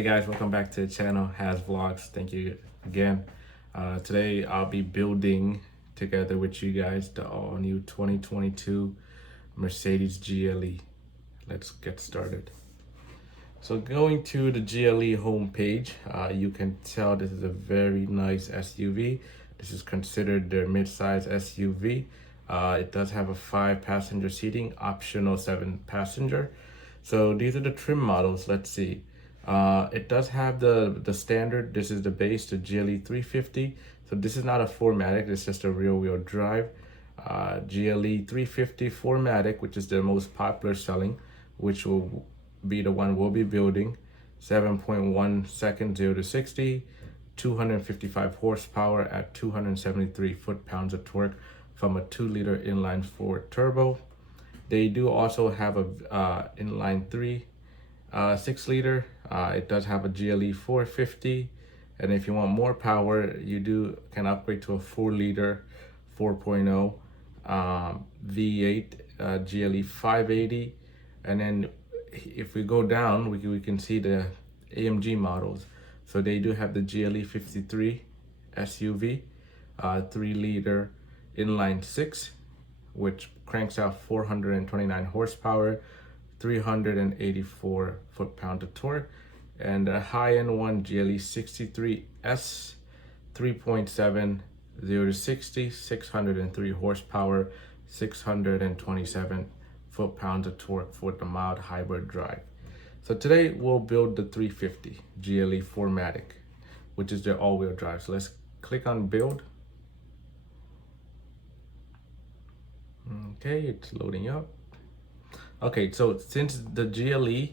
Hey guys, welcome back to the channel, Has Vlogs. Thank you again. Today I'll be building together with you guys the all new 2022 Mercedes GLE. Let's get started. So going to the GLE homepage, you can tell this is a very nice SUV. This is considered their mid-size SUV. It does have a 5-passenger seating, optional 7-passenger. So these are the trim models. Let's see. It does have the standard. This is the base, the GLE350. So this is not a 4Matic. It's just a rear-wheel drive. GLE350 4Matic, which is the most popular selling, which will be the one we'll be building. 7.1 seconds 0 to 60, 255 horsepower at 273 foot-pounds of torque from a 2-liter inline-4 turbo. They do also have a inline 3 6-liter. It does have a GLE450, and if you want more power, you can upgrade to a 4-liter 4.0 V8 GLE580. And then if we go down, we can see the AMG models. So they do have the GLE53 SUV, 3-liter inline 6, which cranks out 429 horsepower, 384 foot-pounds of torque, and a high-end one, GLE63S, 3.7 0 to 60, 603 horsepower, 627 foot-pounds of torque for the mild hybrid drive. So today we'll build the 350 GLE 4Matic, which is their all-wheel drive. So let's click on build. Okay, it's loading up. Okay, so since the GLE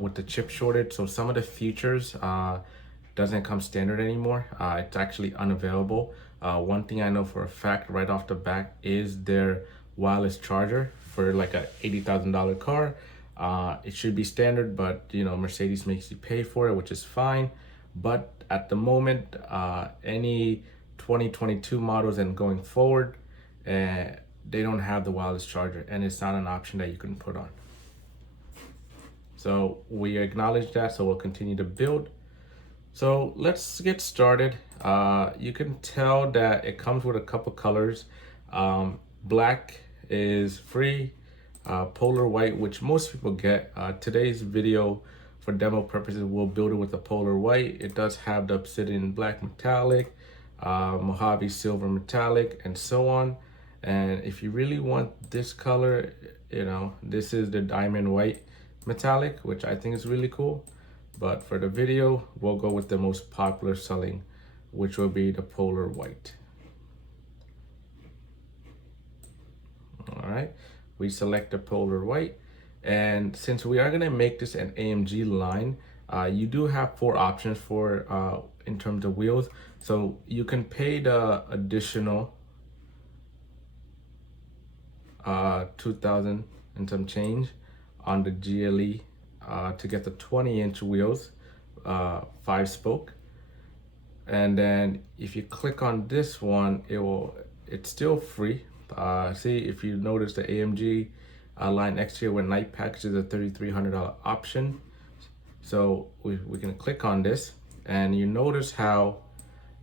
with the chip shortage, so some of the features doesn't come standard anymore. It's actually unavailable. One thing I know for a fact right off the bat is their wireless charger for like a $80,000 car. It should be standard, but you know, Mercedes makes you pay for it, which is fine. But at the moment, any 2022 models and going forward, they don't have the wireless charger, and it's not an option that you can put on. So we acknowledge that, so we'll continue to build. So let's get started. You can tell that it comes with a couple colors. Black is free, polar white, which most people get. Today's video, for demo purposes, we'll build it with a polar white. It does have the obsidian black metallic, Mojave silver metallic, and so on. And if you really want this color, you know, this is the diamond white metallic, which I think is really cool. But for the video, we'll go with the most popular selling, which will be the polar white. All right, we select the polar white. And since we are gonna make this an AMG line, you do have 4 options for in terms of wheels. So you can pay the additional 2,000 and some change on the GLE to get the 20-inch wheels, 5-spoke. And then if you click on this one, it's still free. See, if you notice the AMG line next here with night package is a $3,300 option. So we can click on this, and you notice how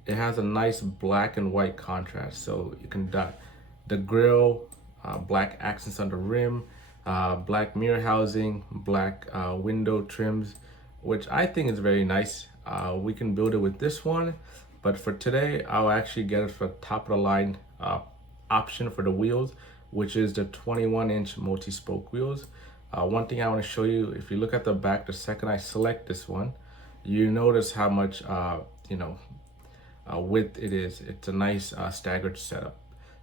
it has a nice black and white contrast. So you can the grille, black accents on the rim, black mirror housing, black window trims, which I think is very nice. We can build it with this one, but for today, I'll actually get it for top of the line option for the wheels, which is the 21-inch multi-spoke wheels. One thing I want to show you, if you look at the back, the second I select this one, you notice how much width it is. It's a nice staggered setup.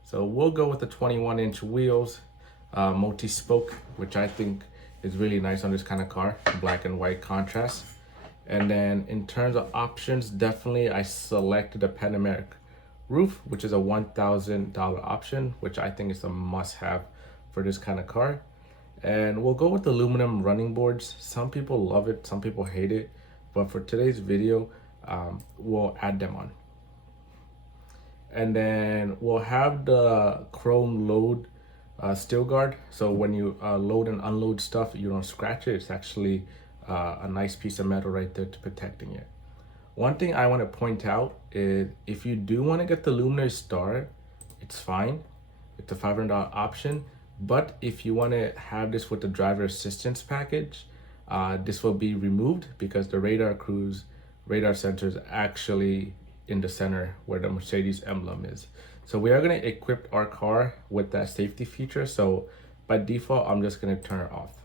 So we'll go with the 21-inch wheels, multi-spoke, which I think is really nice on this kind of car, black and white contrast. And then in terms of options, definitely I selected the panoramic roof, which is a $1,000 option, which I think is a must-have for this kind of car. And we'll go with aluminum running boards. Some people love it, some people hate it, but for today's video, we'll add them on. And then we'll have the chrome load steel guard. So when you load and unload stuff, you don't scratch it. It's actually a nice piece of metal right there to protecting it. One thing I want to point out is if you do want to get the luminary star, it's fine. It's a $500 option. But if you want to have this with the driver assistance package, this will be removed because the radar cruise radar sensor is actually in the center where the Mercedes emblem is. So we are going to equip our car with that safety feature. So by default, I'm just going to turn it off.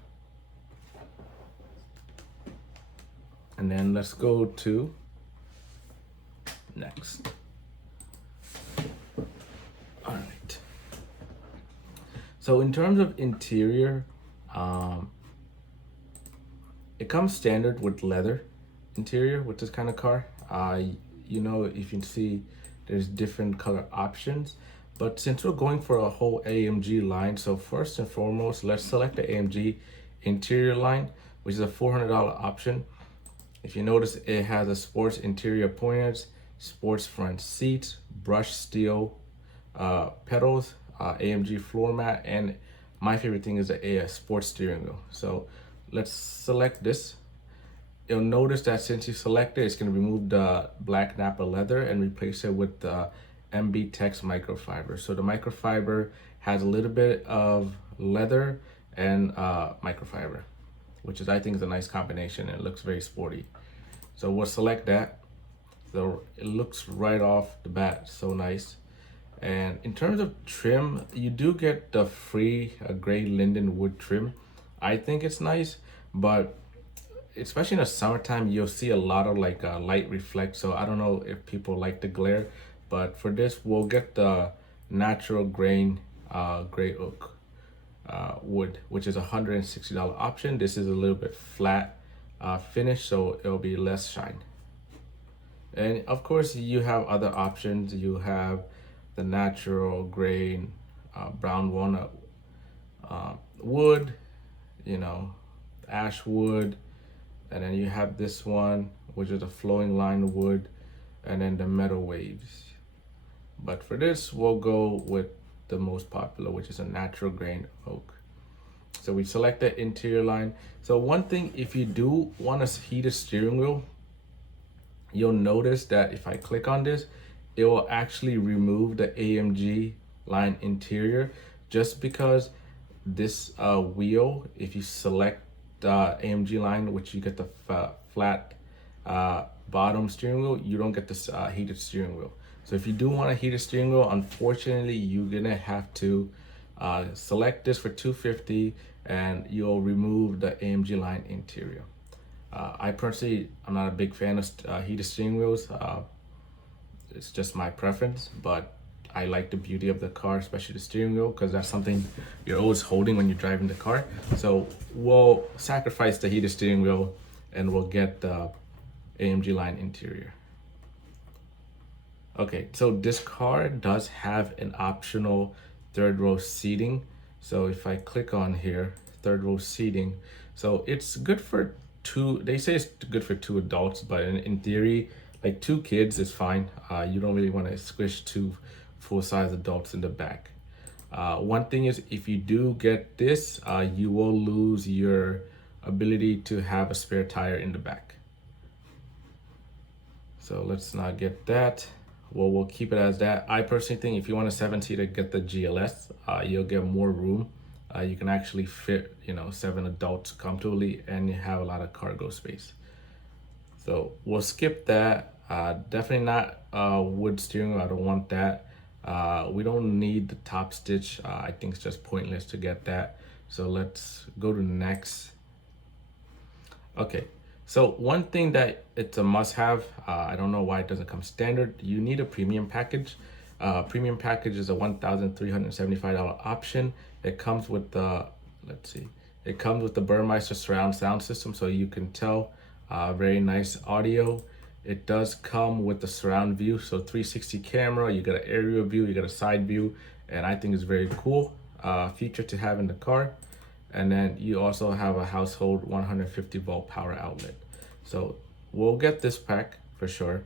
And then let's go to next. All right. So in terms of interior, it comes standard with leather interior with this kind of car. You know, if you see, there's different color options. But since we're going for a whole AMG line, so first and foremost, let's select the AMG interior line, which is a $400 option. If you notice, it has a sports interior appointments, sports front seats, brushed steel pedals, AMG floor mat, and my favorite thing is a sports steering wheel. So let's select this. You'll notice that since you select it, it's going to remove the black Napa leather and replace it with the MB Tex microfiber. So the microfiber has a little bit of leather and microfiber, which is, I think, is a nice combination, and it looks very sporty. So we'll select that. So it looks right off the bat so nice. And in terms of trim, you do get the free gray linden wood trim. I think it's nice, but especially in the summertime, you'll see a lot of like light reflect. So I don't know if people like the glare, but for this, we'll get the natural grain gray oak wood, which is a $160 option. This is a little bit flat finish, so it'll be less shine. And of course, you have other options. You have the natural grain brown walnut wood, you know, ash wood, and then you have this one, which is a flowing line wood, and then the metal waves. But for this, we'll go with the most popular, which is a natural grain oak. So we select the interior line. So one thing, if you do want a heated steering wheel, you'll notice that if I click on this, it will actually remove the AMG line interior, just because this wheel, if you select the AMG line, which you get the flat bottom steering wheel, you don't get this heated steering wheel. So if you do want a heated steering wheel, unfortunately, you're gonna have to select this for $250, and you'll remove the AMG line interior. I personally, I'm not a big fan of heated steering wheels. It's just my preference, but I like the beauty of the car, especially the steering wheel, because that's something you're always holding when you're driving the car. So we'll sacrifice the heated steering wheel and we'll get the AMG line interior. Okay, so this car does have an optional third row seating. So if I click on here, third row seating, so it's good for two, they say it's good for two adults, but in theory, like two kids is fine. You don't really want to squish two full-size adults in the back. One thing is, if you do get this, you will lose your ability to have a spare tire in the back. So let's not get that. Well, we'll keep it as that. I personally think if you want a 7-seater, get the GLS. You'll get more room. You can actually fit, 7 adults comfortably, and you have a lot of cargo space. So we'll skip that. Definitely not wood steering wheel. I don't want that. We don't need the top stitch. I think it's just pointless to get that. So let's go to next. Okay, so one thing that it's a must-have, I don't know why it doesn't come standard. You need a premium package. Premium package is a $1,375 option. It comes with the, it comes with the Burmeister surround sound system, so you can tell. Very nice audio. It does come with the surround view, so 360 camera. You got an aerial view, you got a side view, and I think it's very cool feature to have in the car. And then you also have a household 150 volt power outlet. So we'll get this pack for sure.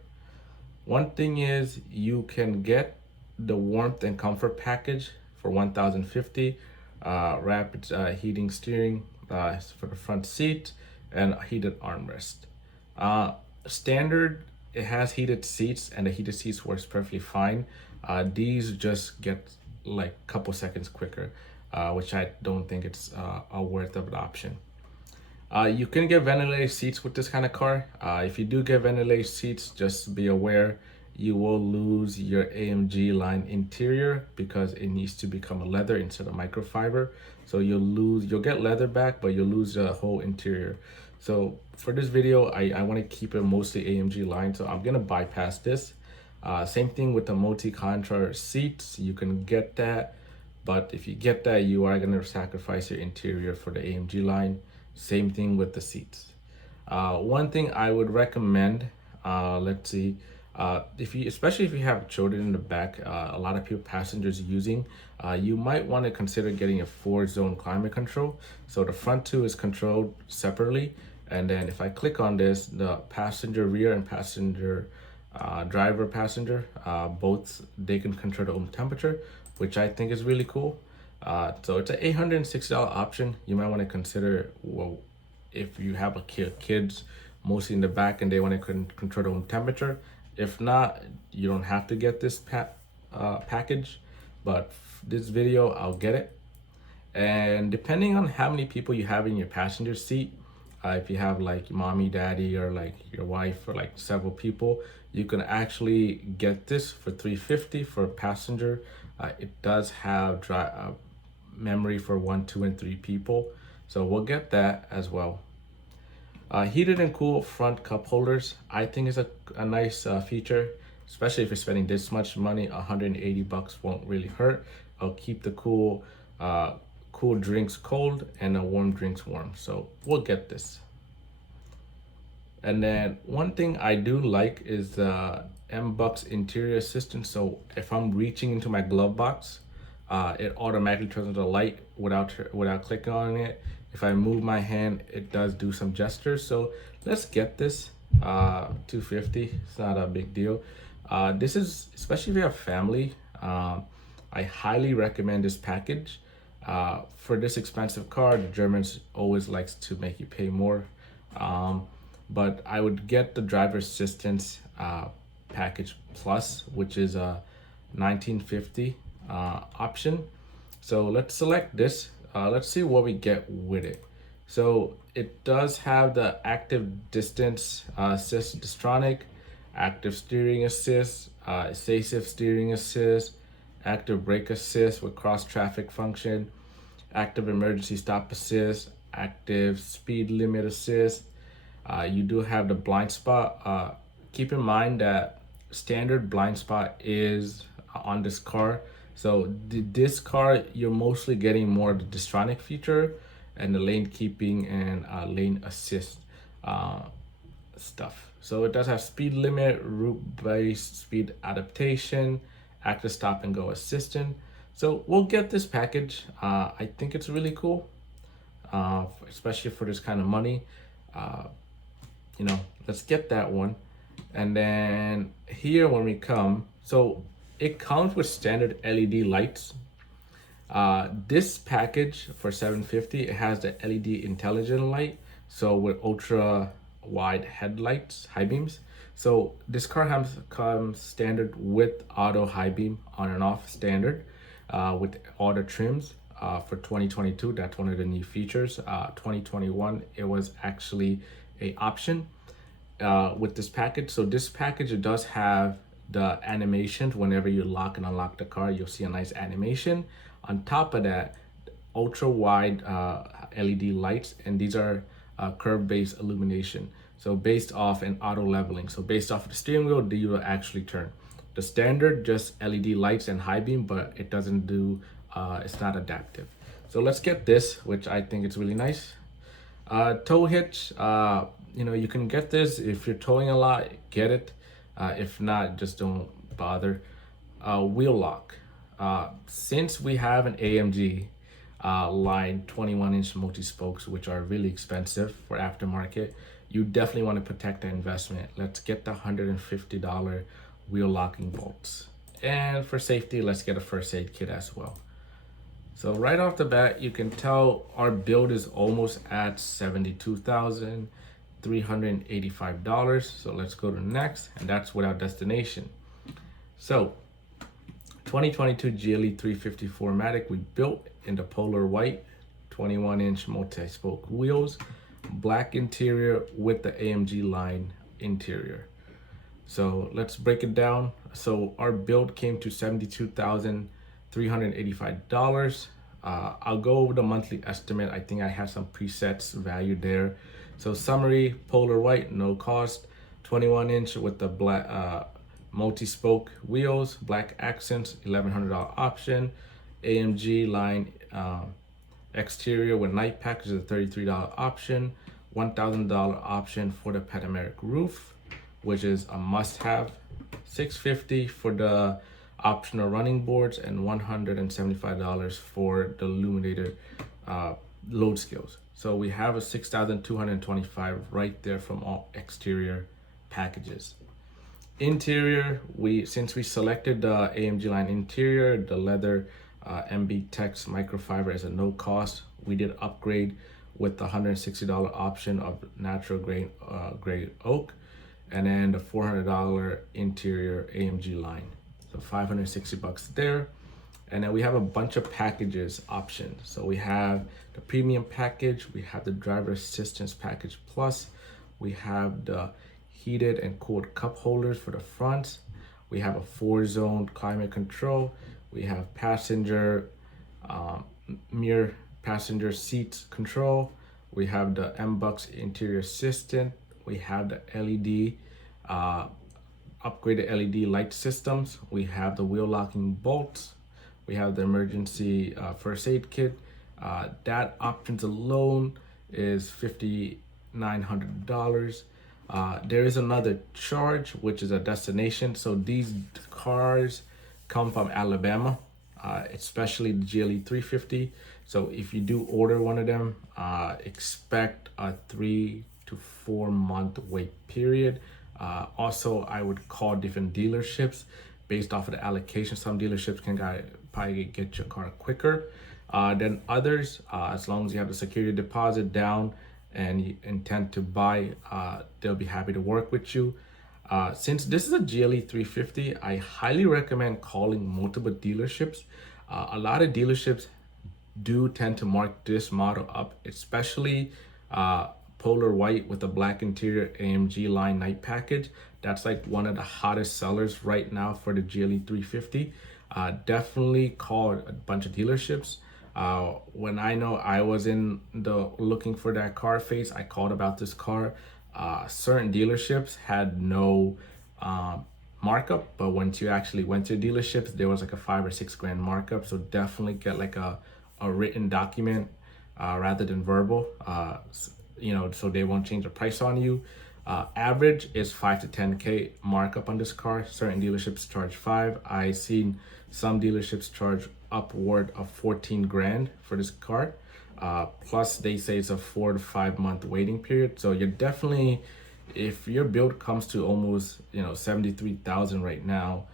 One thing is, you can get the warmth and comfort package for $1,050. Rapid heating steering for the front seat, and a heated armrest. Standard, it has heated seats, and the heated seats works perfectly fine. These just get like a couple seconds quicker, which I don't think it's a worth of an option. You can get ventilated seats with this kind of car. If you do get ventilated seats, just be aware you will lose your AMG line interior because it needs to become a leather instead of microfiber. So you'll get leather back, but you'll lose the whole interior. So for this video, I want to keep it mostly AMG line, so I'm gonna bypass this. Same thing with the multi-contour seats. You can get that, but if you get that, you are gonna sacrifice your interior for the AMG line. Same thing with the seats. One thing I would recommend, let's see, especially if you have children in the back, a lot of people passengers using, you might want to consider getting a 4-zone climate control. So the front two is controlled separately, and then if I click on this, the passenger rear and passenger driver passenger, both they can control their own temperature, which I think is really cool. So it's an $860 option. You might want to consider, well, if you have a kids mostly in the back and they want to control their own temperature. If not, you don't have to get this package, but this video I'll get it. And depending on how many people you have in your passenger seat, if you have like mommy, daddy, or like your wife, or like several people, you can actually get this for $350 for a passenger. It does have memory for 1, 2, and 3 people, so we'll get that as well. Heated and cool front cup holders, I think is a nice feature, especially if you're spending this much money. $180 won't really hurt. I'll keep the cool drinks cold and the warm drinks warm, so we'll get this. And then one thing I do like is the M-Bucks interior assistant. So if I'm reaching into my glove box, it automatically turns on the light without clicking on it. If I move my hand, it does do some gestures. So let's get this. $250, it's not a big deal. This is, especially if you have family, I highly recommend this package. For this expensive car, the Germans always likes to make you pay more. But I would get the driver assistance package plus, which is a $1950 option. So let's select this. Let's see what we get with it. So it does have the active distance assist Distronic, active steering assist, safe steering assist, active brake assist with cross traffic function, active emergency stop assist, active speed limit assist. You do have the blind spot. Keep in mind that standard blind spot is on this car. So this car, you're mostly getting more of the Distronic feature and the lane keeping and lane assist stuff. So it does have speed limit, route-based speed adaptation, active stop and go assistant. So we'll get this package. I think it's really cool, especially for this kind of money. Let's get that one. And then here when we come, so it comes with standard LED lights. This package for $750, it has the LED intelligent light, so with ultra wide headlights, high beams. So this car comes standard with auto high beam on and off standard, with all the trims. For 2022, that's one of the new features. 2021, it was actually a option with this package. So this package, it does have the animations. Whenever you lock and unlock the car, you'll see a nice animation. On top of that, ultra wide LED lights, and these are curve based illumination. So based off an auto leveling. So based off of the steering wheel, you will actually turn. The standard just LED lights and high beam, but it doesn't do, it's not adaptive. So let's get this, which I think it's really nice. Tow hitch, you can get this if you're towing a lot, get it. If not, just don't bother. Wheel lock. Since we have an AMG line 21-inch multi-spokes, which are really expensive for aftermarket, you definitely want to protect the investment. Let's get the $150 wheel locking bolts. And for safety, let's get a first aid kit as well. So right off the bat, you can tell our build is almost at $72,385. So let's go to next, and that's without destination. So 2022 GLE350 4Matic we built in the polar white, 21-inch multi-spoke wheels, black interior with the AMG line interior. So let's break it down. So our build came to $72,385. I'll go over the monthly estimate. I think I have some presets value there. So summary, polar white, no cost, 21-inch with the black multi-spoke wheels, black accents, $1,100 option, AMG line exterior with night package is a $33 option, $1,000 option for the panoramic roof, which is a must-have, $650 for the optional running boards, and $175 for the illuminated load scales. So we have a $6,225 right there from all exterior packages. Interior, since we selected the AMG line interior, the leather MB Tex microfiber as a no cost, we did upgrade with the $160 option of natural gray oak, and then the $400 interior AMG line. So $560 there. And then we have a bunch of packages options. So we have the premium package, we have the driver assistance package plus, we have the heated and cooled cup holders for the front, we have a 4-zone climate control, we have passenger mirror passenger seats control, we have the M-Bucks interior assistant, we have the LED upgraded LED light systems, we have the wheel locking bolts, we have the emergency first aid kit. That options alone is $5,900. There is another charge, which is a destination. So these cars come from Alabama, especially the GLE350. So if you do order one of them, expect a 3 to 4 month wait period. Also, I would call different dealerships based off of the allocation. Some dealerships can probably get your car quicker than others. As long as you have the security deposit down and you intend to buy, they'll be happy to work with you. Since this is a GLE350, I highly recommend calling multiple dealerships. A lot of dealerships do tend to mark this model up, especially polar white with a black interior AMG line night package. That's like one of the hottest sellers right now for the GLE350. Definitely call a bunch of dealerships. When I know I was in the looking for that car phase, I called about this car. Certain dealerships had no markup, but once you actually went to dealerships, there was like a $5 or $6 grand markup. So definitely get like a written document rather than verbal, so they won't change the price on you. Average is 5 to 10K markup on this car. Certain dealerships charge 5. I seen some dealerships charge upward of 14 grand for this car. Plus they say it's a 4 to 5 month waiting period. So you're definitely, if your build comes to almost 73,000 right now,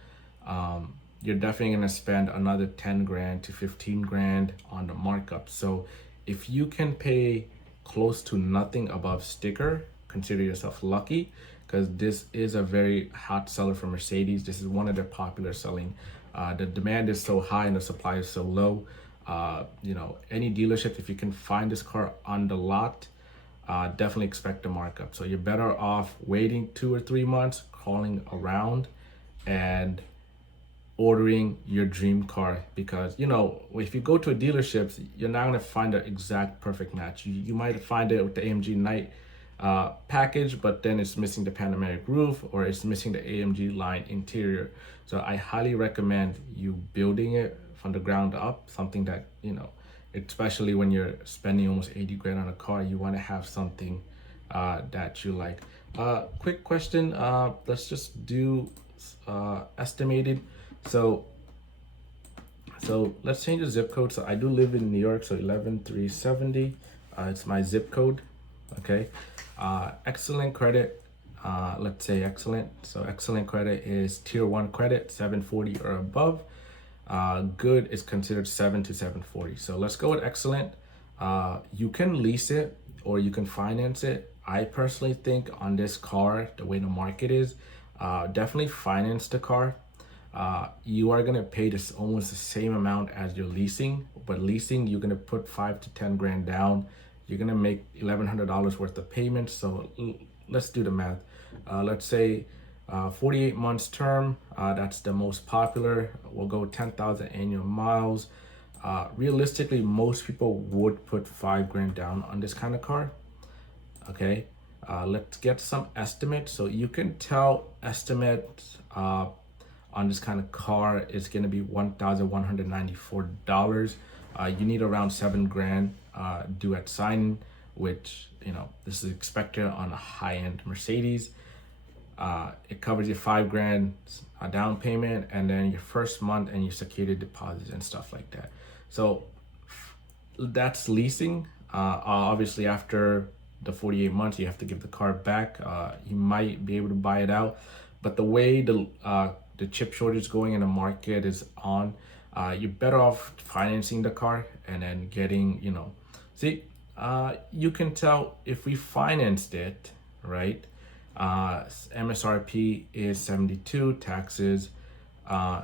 you're definitely gonna spend another 10 grand to 15 grand on the markup. So if you can pay close to nothing above sticker, consider yourself lucky, because this is a very hot seller for Mercedes. This is one of their popular selling. The demand is so high and the supply is so low. Any dealership, if you can find this car on the lot, definitely expect a markup. So you're better off waiting 2 or 3 months, calling around and ordering your dream car, because if you go to a dealership, you're not going to find the exact perfect match. You might find it with the AMG night package, but then it's missing the panoramic roof or it's missing the AMG line interior. So I highly recommend you building it from the ground up, something that especially when you're spending almost 80 grand on a car, you want to have something that you like. Quick question, let's just do estimated. So let's change the zip code. So I do live in New York, so 11370. It's my zip code. Okay. Excellent credit. Let's say excellent. So excellent credit is tier 1 credit, 740 or above. Good is considered 7 to 740. So let's go with excellent. You can lease it or you can finance it. I personally think on this car, the way the market is, definitely finance the car. You are gonna pay this almost the same amount as you're leasing, but leasing you're gonna put 5 to 10 grand down. You're gonna make $1,100 worth of payments. So let's do the math. Let's say 48 months term, that's the most popular. We'll go 10,000 annual miles. Realistically, most people would put 5 grand down on this kind of car. Okay, let's get some estimates. So you can tell estimate on this kind of car is going to be $1,194. You need around 7 grand due at signing, which, you know, this is expected on a high-end Mercedes. It covers your 5 grand down payment and then your first month and your security deposits and stuff like that. So that's leasing. Obviously after the 48 months, you have to give the car back. You might be able to buy it out, but the way the chip shortage going in the market is on, you're better off financing the car and then getting, you know, see, you can tell if we financed it, right? MSRP is 72, taxes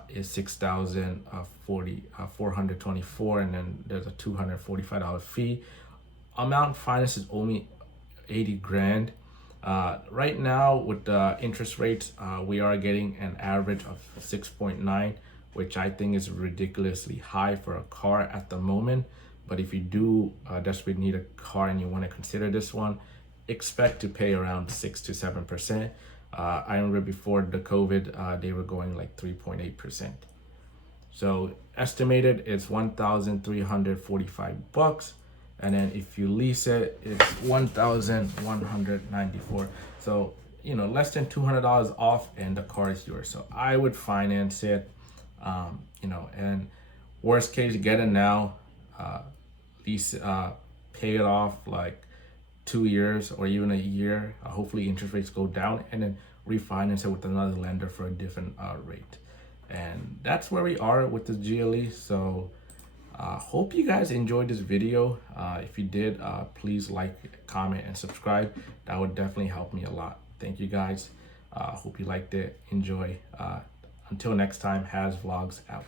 is 6,424, and then there's a $245 fee. Amount finance is only 80 grand. Right now with the interest rates, we are getting an average of 6.9, which I think is ridiculously high for a car at the moment. But if you do desperately need a car and you want to consider this one, expect to pay around 6 to 7%. I remember before the COVID, they were going like 3.8%. So estimated it's $1,345. And then if you lease it, it's $1,194. So, you know, less than $200 off and the car is yours. So I would finance it, you know, and worst case, get it now, lease, pay it off like 2 years or even a year. Hopefully interest rates go down and then refinance it with another lender for a different rate. And that's where we are with the GLE. So hope you guys enjoyed this video. If you did, please like, comment, and subscribe. That would definitely help me a lot. Thank you guys. Hope you liked it. Enjoy. Until next time, Has Vlogs out.